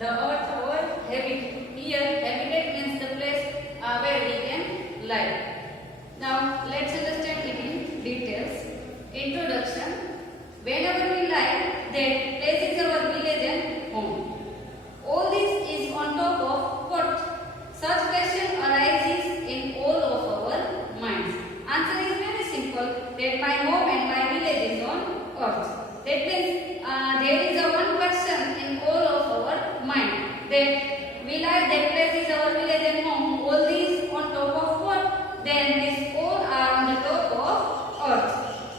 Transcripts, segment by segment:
The earth our habitat. Here habitat means the place where we can live. Now let's understand it in details. Introduction. Whenever we live, that place is our village and home. All this is on top of what? Such question arises in all of our minds. Answer is very simple, that my home and my village is on earth. That means there is a one question in all of our mind, that we live, that place is our village and home. All these on top of what? Then these all are on the top of earth.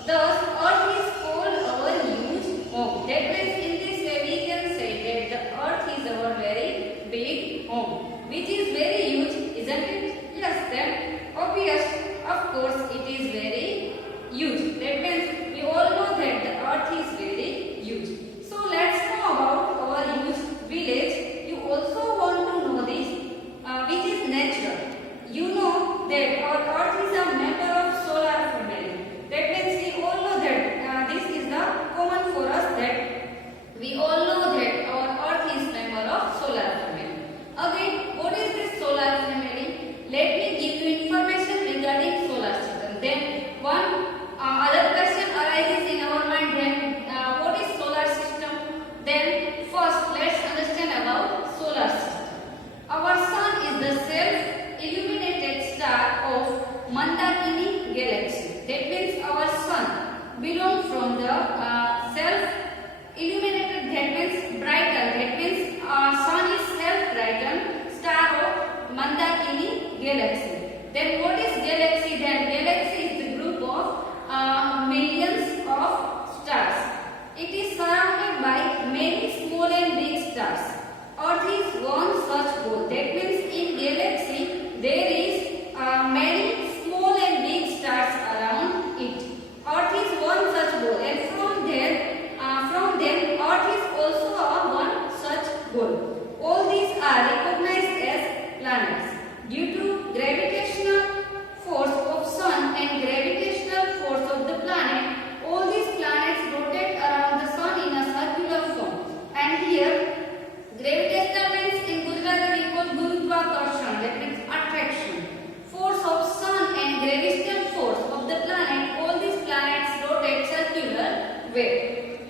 Thus earth is called our huge home. That means in this way we can say that the earth is our very big home, which is very huge, isn't it? Yes, then obvious, of course it is very huge. That means we all know that the earth is very huge. So let's know about our huge village. You also want to know this, which is natural. You know that our earth is a member of solar family. That means we all know that this is the common for us, that we all know that our earth is member of solar family. Again, what is this solar family? Let me give you information regarding solar system. Then one other question arises in our mind, then what is solar system? Then first let's understand about solar system. Our sun is the self-illuminated star of Mandakini galaxy. That means our sun belongs from the self-illuminated, that means brighten. That means our sun is self-brightened star of Mandakini galaxy. Then what is galaxy? Then galaxy is the group of millions of stars. It is surrounded by many small and big stars. Earth is one such ball. That means in galaxy there is many small and big stars around it. Earth is one such ball, and from them Earth is also one such ball. All these are recognized as planets. Due to gravitational force of sun and gravitational force of the planet, all these planets rotate around the sun in a circular form. And here gravitational means in Gujarati we call Gurutvakarshana, that means attraction. Force of sun and gravitational force of the planet, all these planets rotate circular way.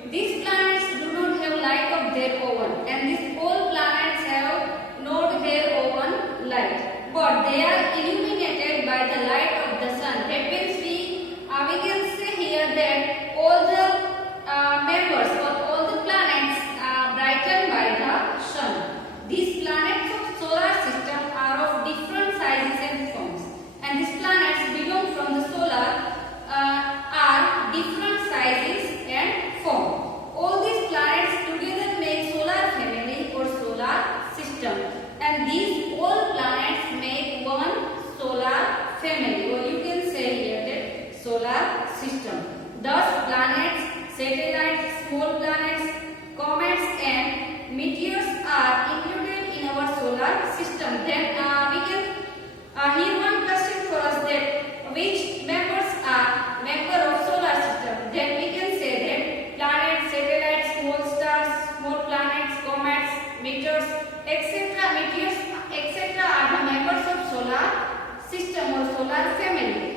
These planets do not have light of their own, and these all planets have not their own light, but they are illuminated by the light of the sun. That means we can say here that all the members or all the planets are brightened by the sun. These planets of solar system are of different sizes and forms, and these planets belong from the solar are different sizes and form. All these planets together make solar family or solar system, and these all planets make one solar family, or you can say here that solar system. Thus planets, satellites, small planets, comets and meteors are included in our solar system. Then we can here one question for us, that which members are member of solar system? Then we can say that planets, satellites, small stars, small planets, comets, meteors, etc. are the members of solar system or solar family.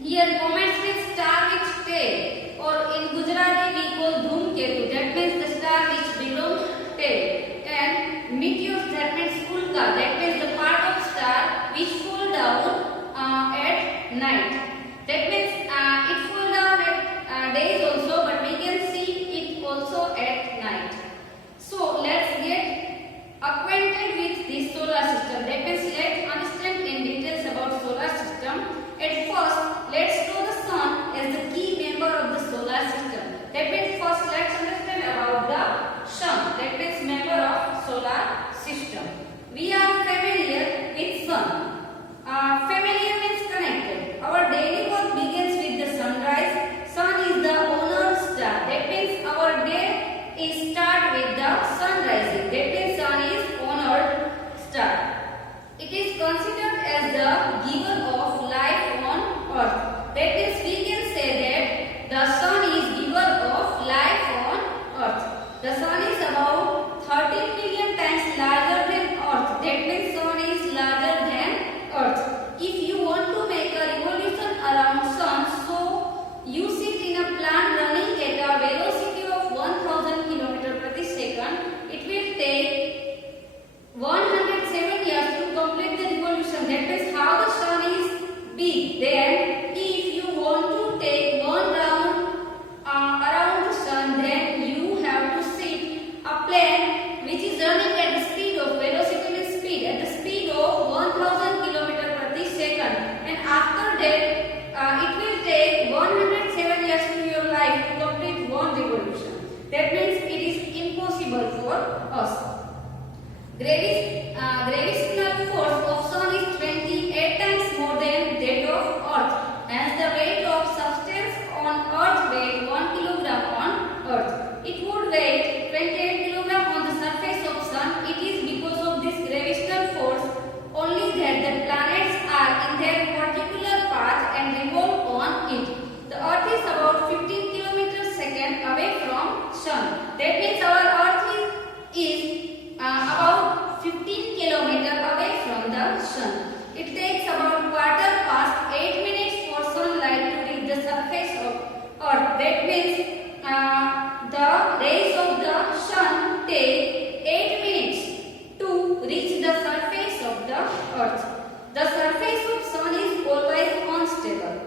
Here comets means star which tail, or in Gujarati we call Dhumketu, that means the star which belongs tail. And meteors, that means Ulka, that means the part of star surface of Earth. That means the rays of the sun take 8 minutes to reach the surface of the Earth. The surface of sun is always unstable.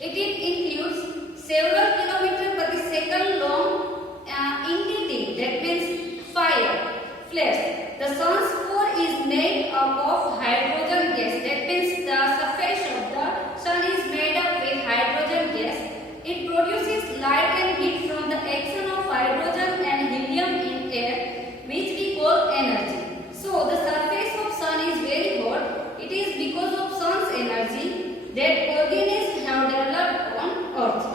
It includes several kilometers per second long entity, that means fire, flares. The sun's core is made up of hydrogen gas. That means the surface of the sun is made up with hydrogen gas. It produces light and heat from the action of hydrogen and helium in air, which we call energy. So the surface of sun is very hot. It is because of sun's energy that organisms have developed on Earth.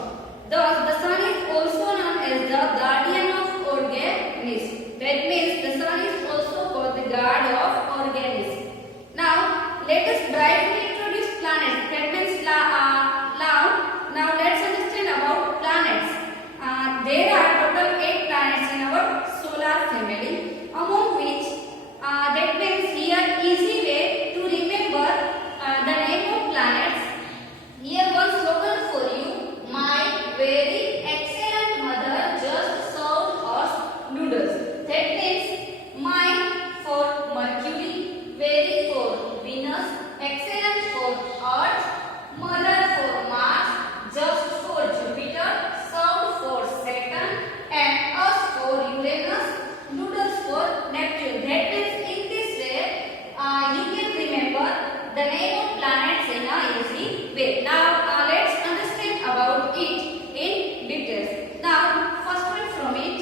Thus, the sun is also known as the guardian of organisms. That means the sun is also called the guard of organisms. Now, let us briefly introduce planets. That means now let's understand about planets. There are total 8 planets in our solar family, among which that means here easy way to remember the name of planets. Here one slogan for you: my very excellent mother just served us noodles. That means my for Mercury, very for Venus, excellent for Earth, mother for Mars, just for Jupiter, served for Saturn, and us for Uranus, noodles for Neptune. That means in this way you can remember the name of planets in a easy way. Now let's understand about it in details. Now first one from it,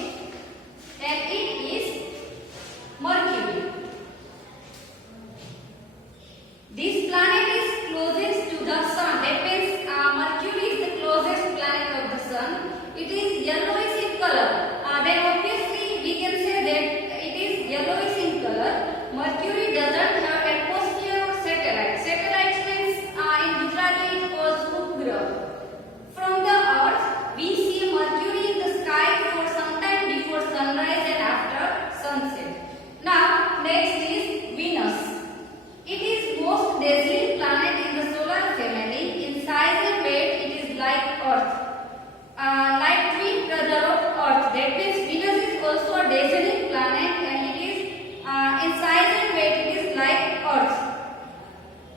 and it is Mercury. This planet is closest to the sun. That means Mercury is the closest planet of the sun. It is yellowish in color. Then obviously we can say that it is yellowish in color. Mercury doesn't have atmosphere or satellite. Satellite means in Gujarati it was Upgrah. From the Earth, we see Mercury in the sky for some time before sunrise and after sunset. Now, next is Venus. It is most dazzling planet in the solar family. In size and weight, it is like Earth, like twin brother of Earth. That means Venus is also a dazzling planet, and it is in size and weight, it is like Earth.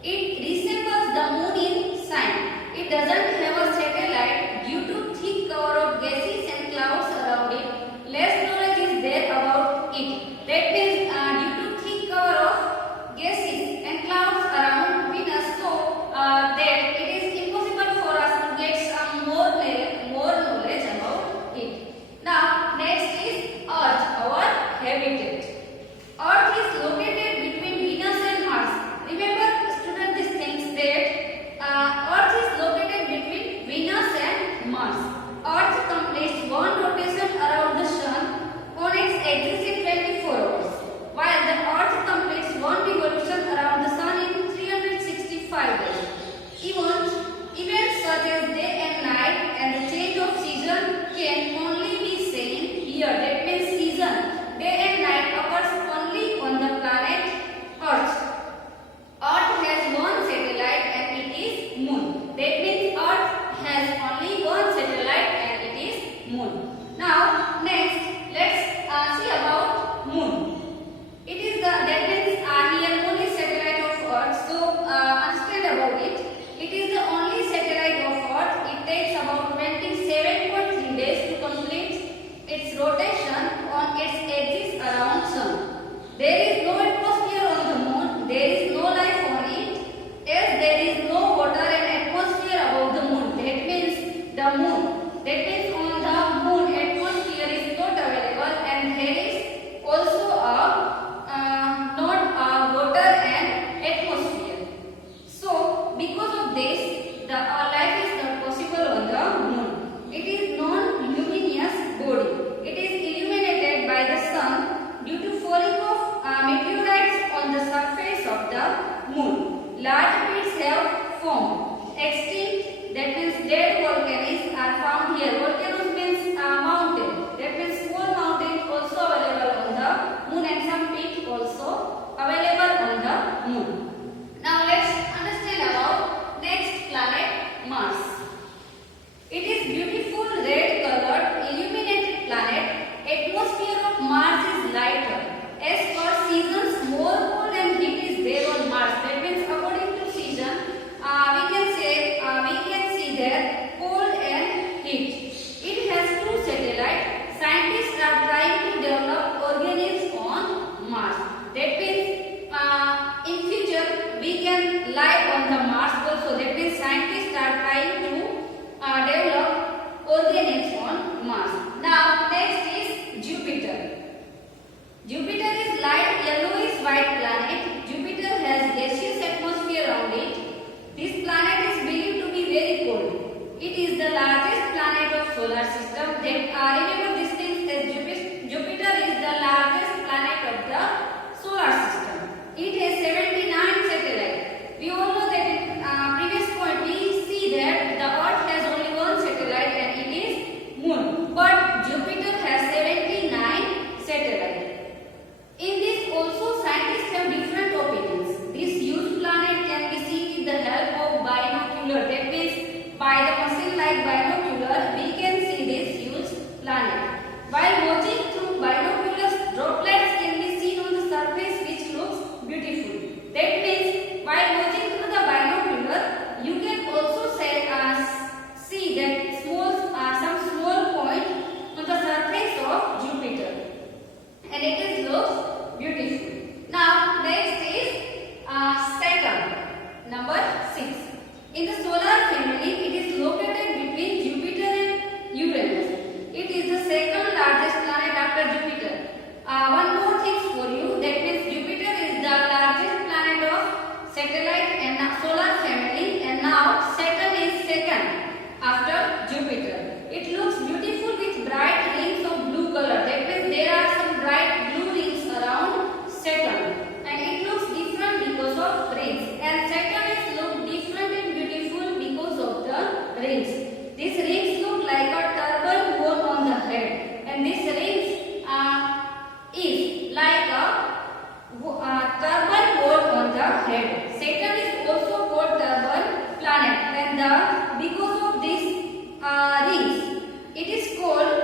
It resembles the moon in sign. It doesn't have a satellite due to thick cover of gases and clouds around it. Less knowledge is there about it. That means due to thick cover of gases and clouds around Venus, so that it is impossible for us to get some more knowledge about it. Now next is Earth, our habitat. Earth is located between Venus and Mars. Remember, student, these things that Earth is located between Venus and Mars. Earth completes one rotation around the sun on its axis in 24 hours, while the Earth completes one revolution around the sun in 365 days. Events such as day and night and the change of season can only be seen here. That means season, day and night occurs only on the planet Earth. Earth has one satellite and it is Moon. That means Earth has only one satellite and it is Moon. Now next, let's see about Moon. It is the, that means here Moon is satellite of Earth. So understand about it. It is the only satellite of Earth. It takes about 27.3 days to complete its rotation on its axis around Sun. There is no atmosphere on the Moon. There is no life on it, as there is no water and atmosphere above the Moon. That means the Moon. That means on the Moon atmosphere is not available, and there is also not water and atmosphere. So because of this, the life is not possible on the Moon. It is non-luminous body. It is illuminated by the sun due to falling of meteorites on the surface of the Moon. Large pits have formed. Extinct, that means dead volcanoes, are found here. Volcanoes It is beautiful red colored illuminated planet. Atmosphere of Mars is lighter. As per seasons, more cold and heat is there on Mars. That means according to season, we can see there cold and heat. It has two satellites. Scientists are trying to develop organisms on Mars. That means in future we can live on the Mars also. That means scientists are trying to develop organisms on Mars. Now next is Jupiter. Jupiter is light yellowish white planet. Jupiter has gaseous atmosphere around it. This planet is believed to be very cold. It is the largest planet of solar system. Remember these things that Jupiter is the largest planet of the solar system. It has 79 satellites. We all know that in previous point we see that the Earth has only one satellite and it is Moon. But Jupiter has 79 satellites. In this also scientists have different opinions. This huge planet can be seen with the help of binocular. That means by the machine like binocular we can see this huge planet. While watching through binoculars, droplets can be seen on the surface which looks beautiful. That means while watching through the binocular you can also see that some small point on the surface of Jupiter. And it looks beautiful. Now next is Saturn, number 6. In the solar family, it is located between Jupiter and Uranus. It is the second largest planet after Jupiter. One more thing for you, that means Jupiter is the largest planet of satellite and solar family, and now Saturn is second after Jupiter. It looks beautiful with bright rings of blue color. That means there are some bright blue rings around Saturn, and it looks different because of rings. And Saturn is look different and beautiful because of the rings. These rings look like a turban worn on the head, and these rings is like a turban worn on the head. Saturn is also called turban planet, and because of these rings, it is called